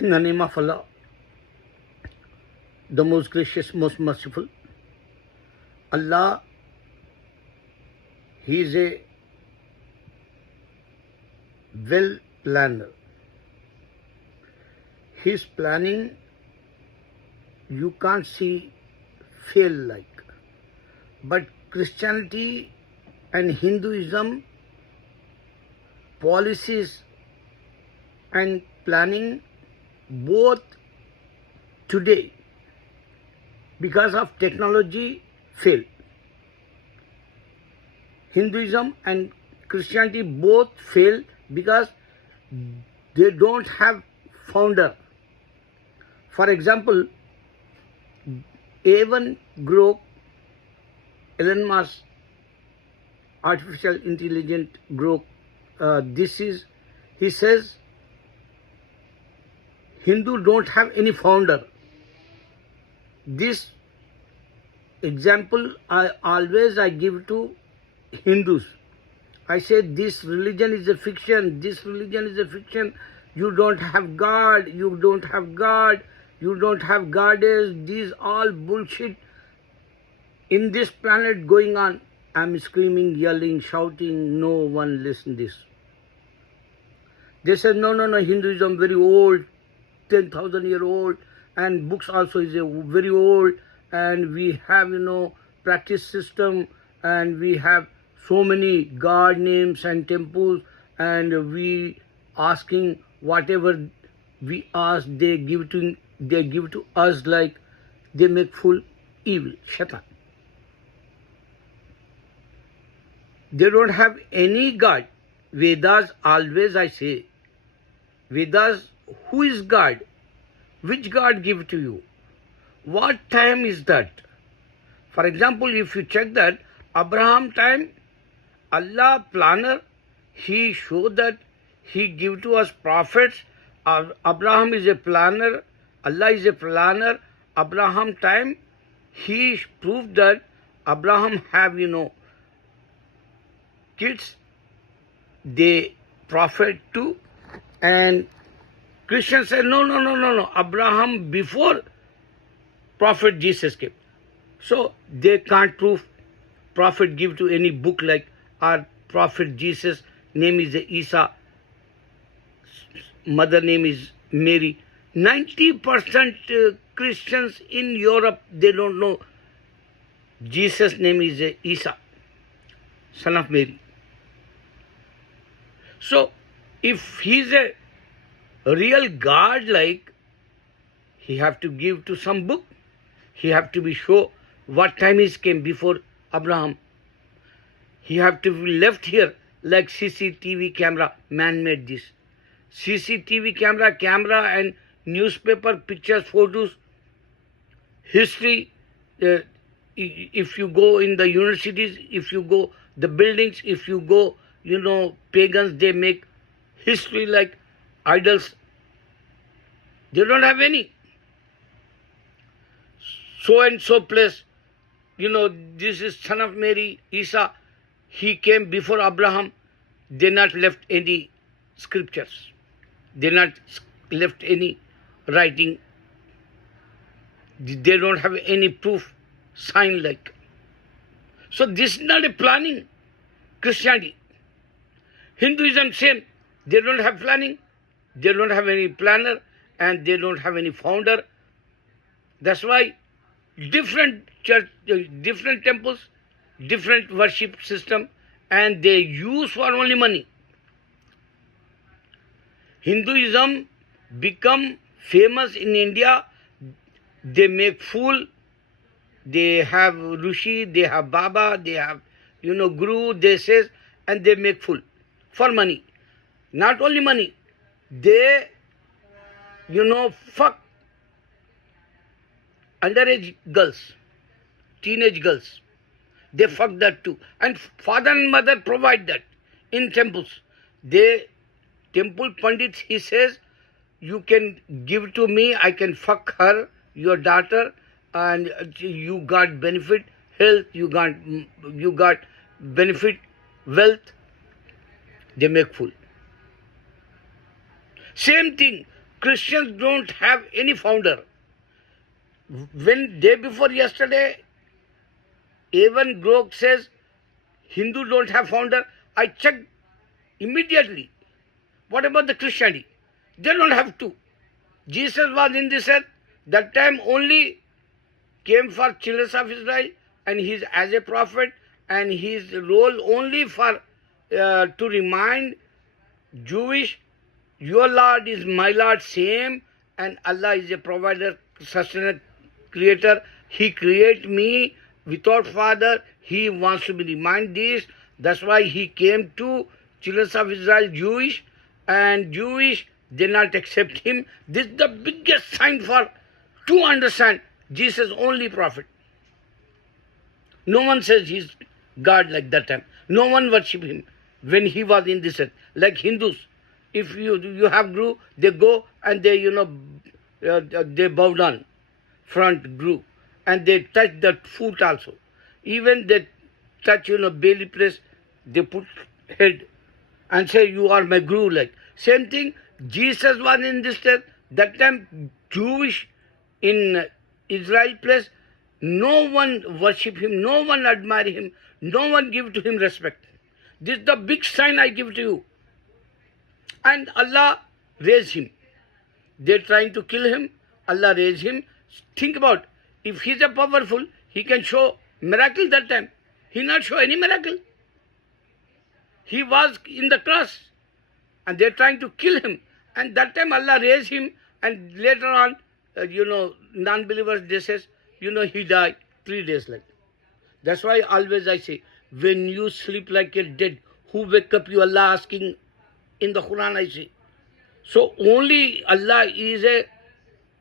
In the name of Allah, the most gracious, most merciful. Allah, He is a well planner. His planning you can't see fail like. But Christianity and Hinduism policies and planning both today because of technology fail. Hinduism and Christianity both fail because they don't have founder. For example, Evan Group, Elon Musk, artificial intelligent group, he says, Hindu don't have any founder. This example I give to Hindus. I say this religion is a fiction, this religion is a fiction. You don't have God, you don't have God, you don't have goddess. These all bullshit in this planet going on. I'm screaming, yelling, shouting, no one listen this. They said, no, Hinduism very old, 10,000 year old, and books also is a very old, and we have, practice system, and we have so many god names and temples, and we asking whatever we ask, they give to us, like they make full evil, shaitan. They don't have any God. Vedas always I say, Vedas, who is God? Which God give to you? What time is that? For example, if you check that, Abraham time, Allah planner, He showed that He give to us prophets. Abraham is a planner, Allah is a planner. Abraham time, He proved that Abraham have, kids, they prophet too. And Christians say, no. Abraham before prophet Jesus came. So they can't prove prophet give to any book like our prophet Jesus, name is Isa, mother name is Mary. 90% Christians in Europe, they don't know Jesus name is Isa, son of Mary. So if he's a real God, like, he have to give to some book. He have to be show what time he came before Abraham. He have to be left here like CCTV camera. Man made this. CCTV camera and newspaper, pictures, photos, history. If you go in the universities, if you go the buildings, if you go, pagans, they make history like idols. They don't have any. So and so place, this is son of Mary, Isa. He came before Abraham. They not left any scriptures. They not left any writing. They don't have any proof, sign like. So this is not a planning. Christianity. Hinduism same. They don't have planning. They don't have any planner, and they don't have any founder. That's why different church, different temples, different worship system, and they use for only money. Hinduism become famous in India. They make fool. They have Rishi, they have Baba, they have, Guru, they says, and they make fool for money. Not only money, they, fuck underage girls, teenage girls. They fuck that too. And father and mother provide that in temples. Temple Pandit, he says, you can give to me, I can fuck her, your daughter, and you got benefit, health, you got benefit, wealth. They make fool. Same thing, Christians don't have any founder. When day before yesterday, Evan Grok says Hindu don't have founder, I checked immediately. What about the Christianity? They don't have two. Jesus was in this earth. That time only came for children of Israel, and he's as a prophet, and his role only for to remind Jewish, your Lord is my Lord same, and Allah is a provider, sustainer, creator. He create me without father. He wants to be reminded this. That's why he came to children of Israel, Jewish, and Jewish did not accept him. This is the biggest sign for to understand Jesus only prophet. No one says he's God like that time. No one worship him when he was in this earth. Like Hindus, if you have guru, they go and they they bow down front guru, and they touch the foot also. Even they touch belly place, they put head and say you are my guru. Like same thing. Jesus was in this earth. That time Jewish in Israel place, no one worship him, no one admire him, no one give to him respect. This is the big sign I give to you. And Allah raised him. They're trying to kill him. Allah raised him. Think about, if he's a powerful, he can show miracle that time. He not show any miracle. He was in the cross, and they're trying to kill him. And that time Allah raised him, and later on, non-believers, they says, he died 3 days like. That's why always I say, when you sleep like a dead, who wake up you? Allah asking in the Quran, I say. So only Allah is a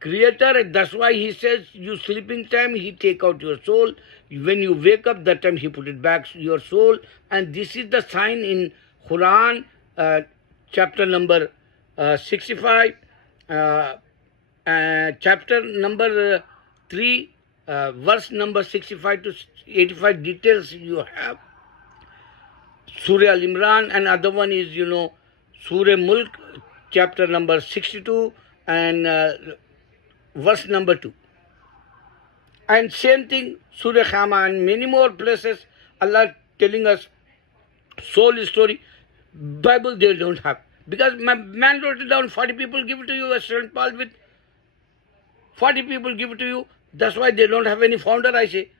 creator. That's why he says, you sleeping time, he take out your soul. When you wake up, that time he put it back your soul. And this is the sign in Quran, chapter number 65, chapter number 3, verse number 65 to 85, details you have. Surah Al-Imran, and other one is, Surah Mulk, chapter number 62, and verse number 2. And same thing, Surah Khama, and many more places, Allah telling us soul story. Bible they don't have. Because my man wrote it down, 40 people give it to you, as St. Paul with 40 people give it to you. That's why they don't have any founder, I say.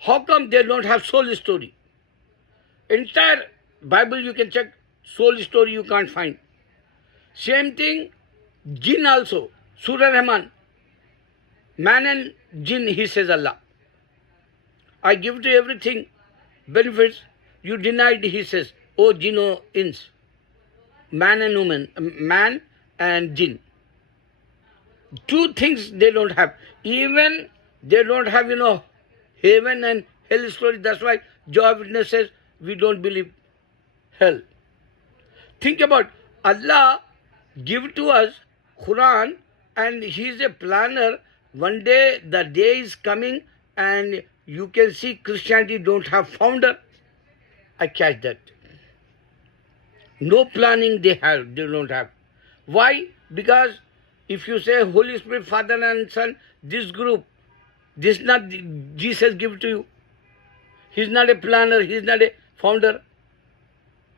How come they don't have soul story? Entire Bible you can check, soul story you can't find. Same thing, jinn also. Surah Rahman. Man and jinn, he says Allah. I give to everything benefits. You denied, he says. O jinn, O ins. Man and woman. Man and jinn. Two things they don't have. Even they don't have, heaven and hell story. That's why Jehovah's Witness says we don't believe hell. Think about, Allah give to us Quran, and he is a planner. One day the day is coming, and you can see Christianity don't have founder. I catch that. No planning they don't have. Why? Because if you say Holy Spirit, Father and Son, this group, this not Jesus give to you. He's not a planner, he's not a founder.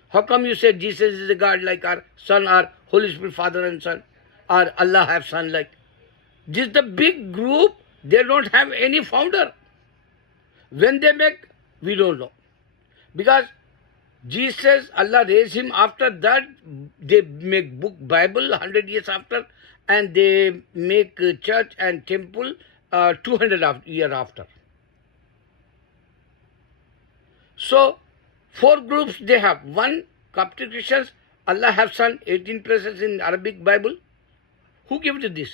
How come you say Jesus is a God like our Son, or Holy Spirit, Father and Son, or Allah have Son like? This is the big group, they don't have any founder. When they make, we don't know. Because Jesus, Allah raised him. After that, they make book Bible 100 years after, and they make church and temple 200 years after. So, 4 groups they have. One, Coptic Christians, Allah have Son, 18 places in Arabic Bible. Who gave to this?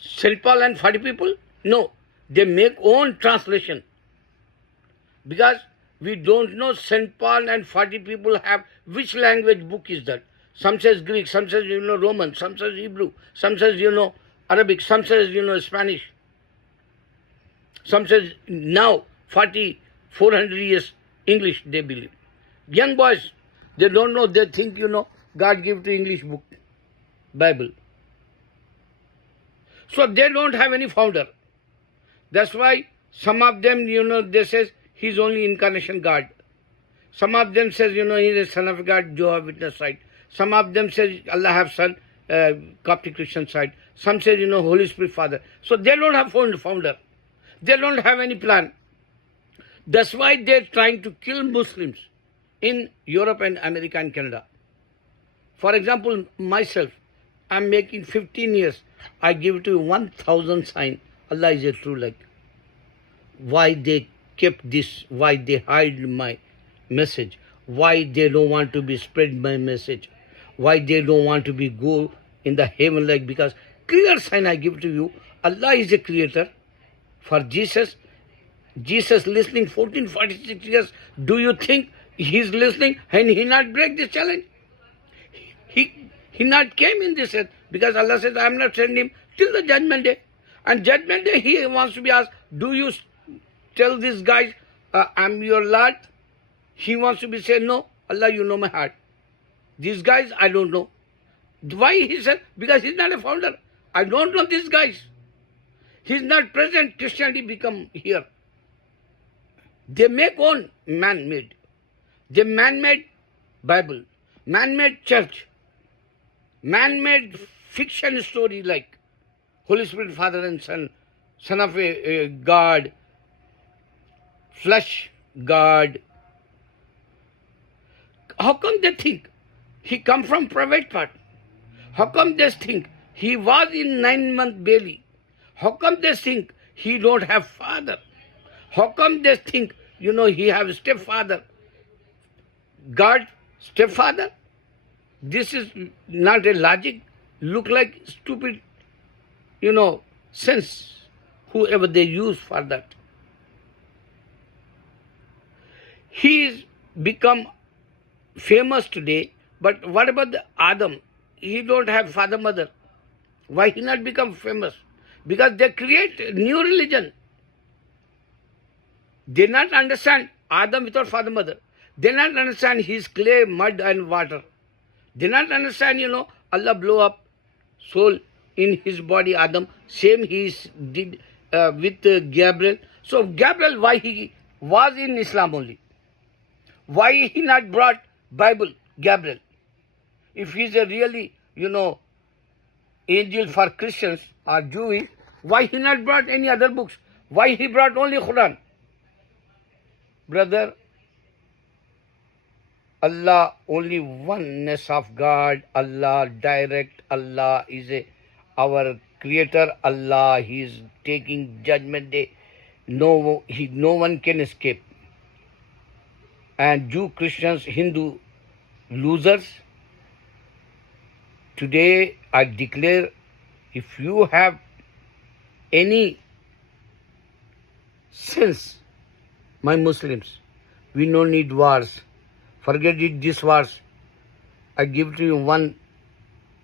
St. Paul and 40 people? No, they make own translation. Because we don't know St. Paul and 40 people have which language book is that. Some says Greek, some says Roman, some says Hebrew, some says Arabic, some says Spanish. Some says now 400 years English they believe. Young boys, They don't know. They think, God gave to English book, Bible. So they don't have any founder. That's why some of them, they says he's only incarnation God. Some of them says, he's a son of God, Jehovah's Witness side. Some of them says Allah have son, Coptic Christian side. Some says, Holy Spirit Father. So they don't have founder. They don't have any plan. That's why they're trying to kill Muslims in Europe and America and Canada. For example, myself, I'm making 15 years. I give to you 1,000 sign. Allah is a true like. Why they kept this? Why they hide my message? Why they don't want to be spread my message? Why they don't want to be go in the heaven like? Because clear sign I give to you. Allah is a creator. For Jesus listening 1446 years. Do you think he's listening and he not break this challenge? He not came in this earth because Allah says I am not sending him till the judgment day. And judgment day he wants to be asked, do you tell these guys I'm your Lord? He wants to be said, no, Allah, you know my heart. These guys I don't know. Why he said? Because he's not a founder. I don't know these guys. He's not present. Christianity become here. They make own man-made. They man-made Bible, man-made church, man-made fiction story like Holy Spirit, Father and Son, Son of a God, flesh God. How come they think he come from private part? How come they think he was in 9-month belly? How come they think he don't have father? How come they think, he have stepfather? God, stepfather? This is not a logic. Look like stupid, sense, whoever they use for that. He is become famous today, but what about the Adam? He don't have father, mother. Why he not become famous? Because they create a new religion. They not understand Adam without father, mother. They not understand his clay, mud and water. They not understand, Allah blow up soul in his body, Adam. Same he did with Gabriel. So Gabriel, why he was in Islam only? Why he not brought Bible, Gabriel? If he's a really, angel for Christians or Jewish, why he not brought any other books? Why he brought only Quran? Brother, Allah, only oneness of God, Allah direct, Allah is our creator, Allah, he is taking judgment day. No one can escape. And Jew, Christians, Hindu, losers. Today I declare, if you have any sense, my Muslims, we no need wars. Forget it, this wars. I give to you one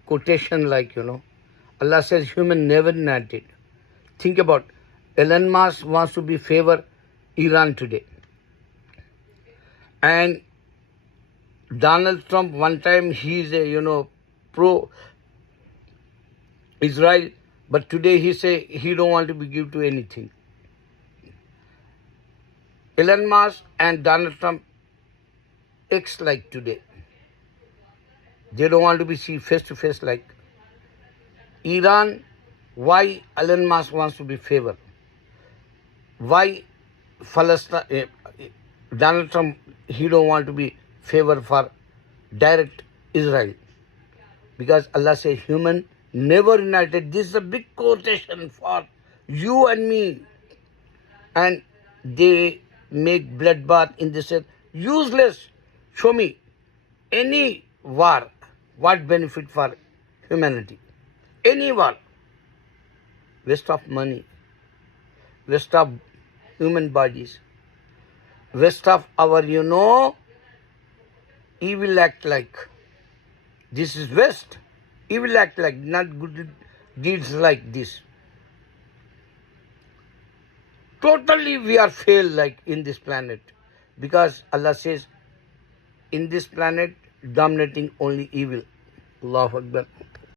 quotation like, Allah says human never united. Think about Elon Musk wants to be favor Iran today. And Donald Trump, one time he's a, pro-Israel, but today he say he don't want to be give to anything. Elon Musk and Donald Trump X like today. They don't want to be seen face to face like. Iran, why Elon Musk wants to be favored? Why Palestine, Donald Trump, he don't want to be favored for direct Israel? Because Allah says human never united. This is a big quotation for you and me. And they make bloodbath in this earth. Useless. Show me any war, what benefit for humanity? Any war. Waste of money, waste of human bodies, waste of our, evil act like. This is waste. Evil act like, not good deeds like this. Totally we are failed like in this planet. Because Allah says, in this planet, dominating only evil. Allahu Akbar.